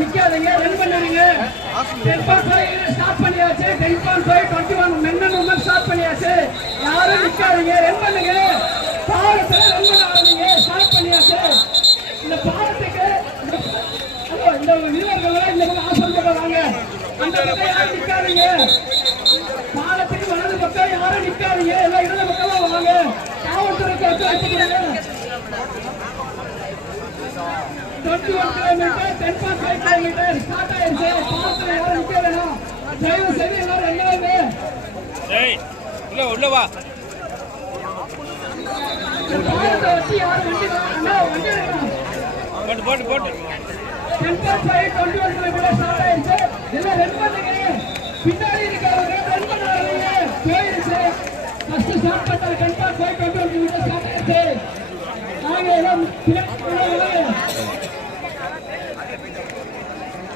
நிக்காதீங்க, run பண்ணுவீங்க. 10.5 start பண்ணியாச்சு. 10.5 21 men and women start பண்ணியாச்சு. யாரும் நிக்காதீங்க, ரன் பண்ணுங்க. பாலத்துல ரன் பண்ண ஆரம்பிங்க. ஸ்டார்ட் பண்ணியாச்சு. இந்த பாலத்துக்கு இந்த வீரர்கள் இந்த ஆசைப்பட வாங்க. அந்த பக்கம் யாரும் நிக்காதீங்க. பாலத்துக்கு வலது பக்கம் யாரும் நிக்காதீங்க. எல்லாம் இடது பக்கம் வாங்க. காவல்துறைக்கு வச்சுக்கிடுங்க. 21 கிலோமீட்டர் 10.5 கிலோமீட்டர் ஸ்டார்ட் ஆயிருச்சு. பாலத்துல யாரும் நிக்க வேணாம். தயவு செய்து எல்லாரும் எல்லாருமே உள்ள வா. பாலத்தை வச்சு யாரும் வண்டி போட்டு 10.5 21 கிலோமீட்டர்